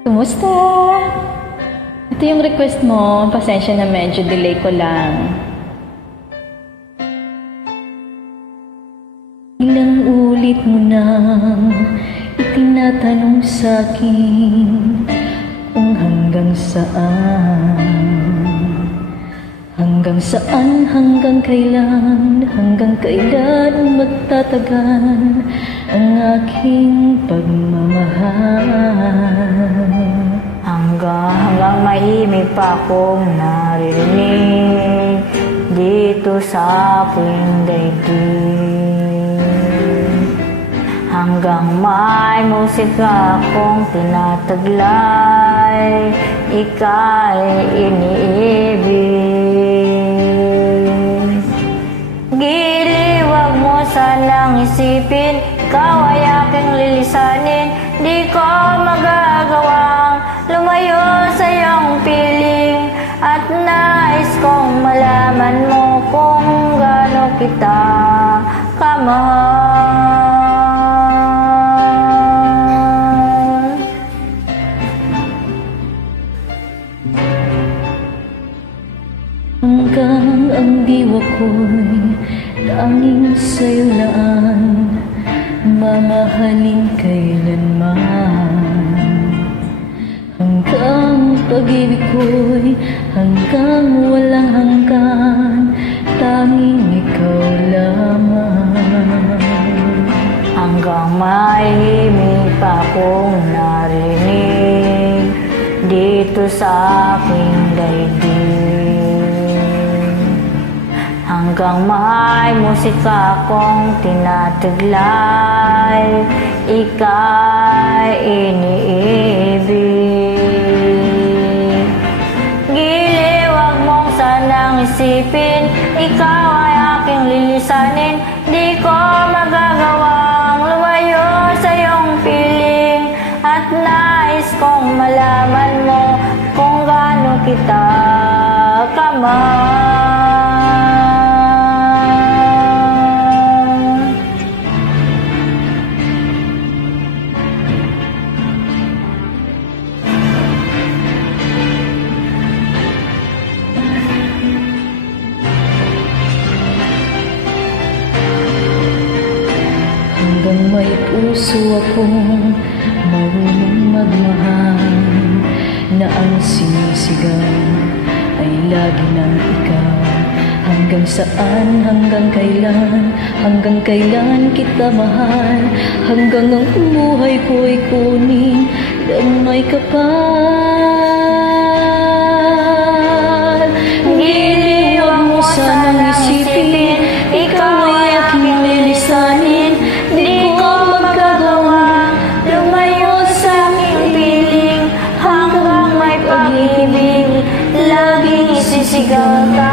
Kumusta? Ito yung request mo. Pasensya na medyo delay ko lang. Ilang ulit mo nang itinatanong sa'kin kung hanggang saan. Hanggang saan, hanggang kailan magtatagal ang aking pagmamahal. Hanggang mahimik pa akong naririnig dito sa aking daigdig. Hanggang may musika akong tinataglay, ika'y iniibig. Giliwag mo sanang isipin, ikaw ay aking lilisanin. Di ko magagawang lumayo sa iyong piling, at nais kong malaman mo kung gaano kita kamahal. Hanggang ang diwa ko'y tanging sa'yo laan, mamahalin kailanman. Hanggang pag-ibig ko'y hanggang walang hanggan, tanging ikaw lamang. Hanggang mahimik pa akong narinig dito sa aking daigdig. Hanggang may musika akong tinataglay, ika'y iniibig. Giliwag mong sanang isipin, ikaw ay aking lilisanin. Di ko magagawang lumayo sa iyong piling, at nais kong malaman mo kung gaano kita kamahal. Hanggang may puso akong marunong magmahal, na ang sinisigaw ay lagi ng ikaw. Hanggang saan, hanggang kailan kita mahal, hanggang ang buhay ko'y kunin ng may kapal. Giliwag mo sanang isipin, ikaw ay aking lilisanin. Di ko magagawa lumayo sa aking piling, hanggang may pag-ibig laging isisigaw ka.